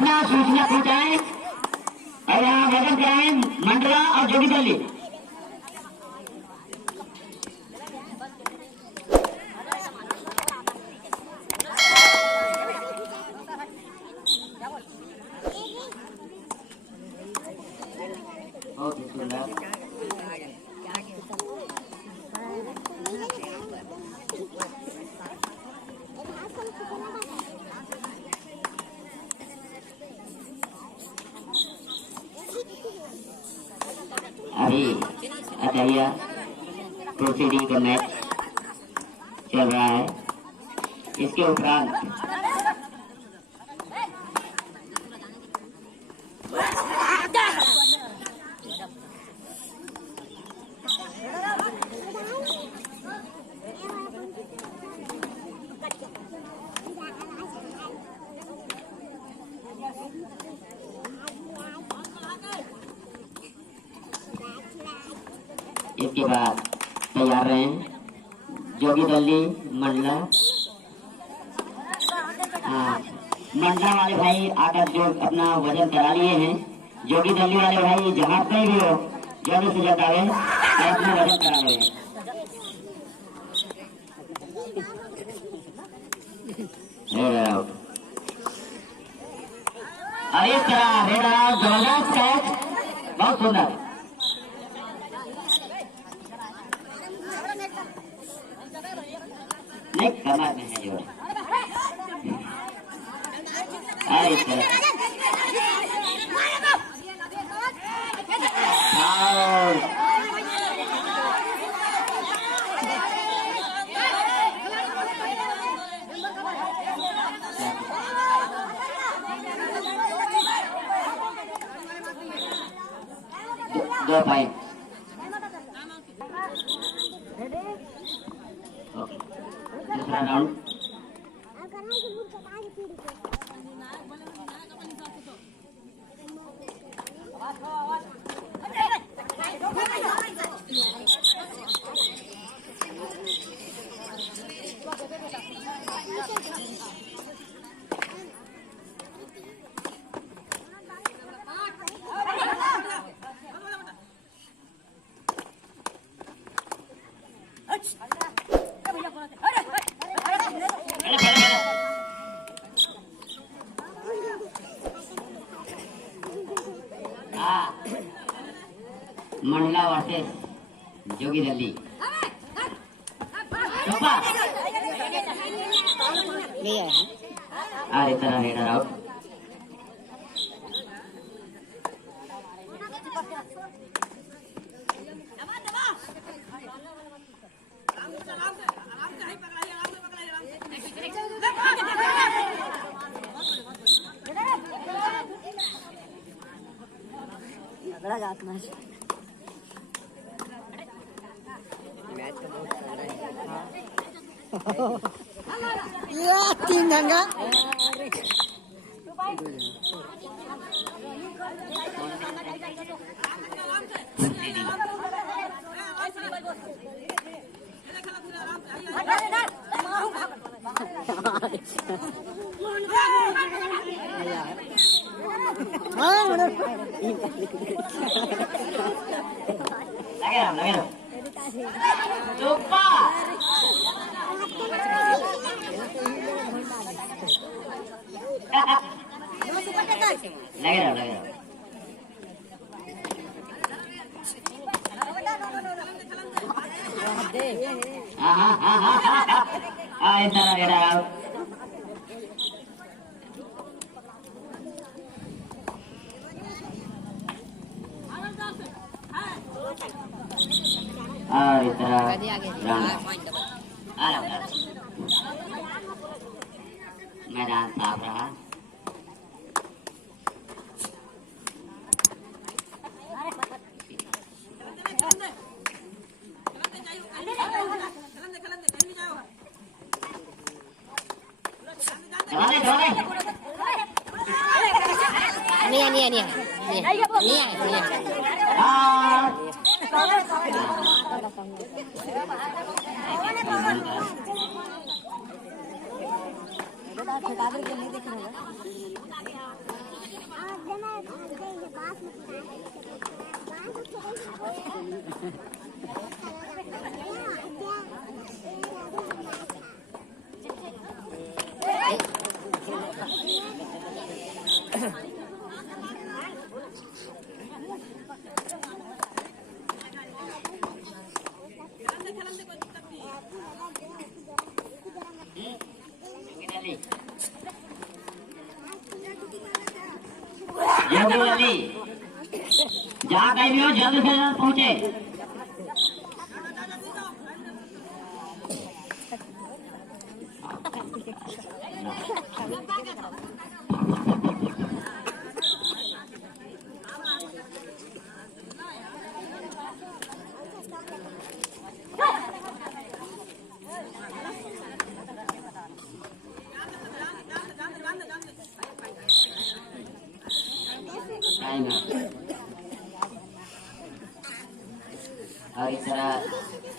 अपना सूचना पहुंचाएं और यहाँ वजन कराएं मंडला और जोगी दली। अभी अतरिया प्रोसीडिंग का मैच चल रहा है। इसके उपरांत इसके बाद तैयार रहें जोगी दली मंडला। मंडला वाले भाई आकर जो अपना वजन करा लिए हैं, जोगी दली वाले भाई जहाँ पे भी हो जल्द से जल्द आए और अपना वजन करा लें। और इस तरह रेड आउट जबरदस्त कैच, बहुत सुंदर। कमर में है जो इस तरह दो पॉइंट। दूसरा राउंड मंडला वर्सेस जोगी दली। इस तरह रेडर आउट। तीन गंगा मैदान साफ रहा। योगी अली जहाँ कहीं भी हो जल्द से जल्द पहुंचे। और इस तरह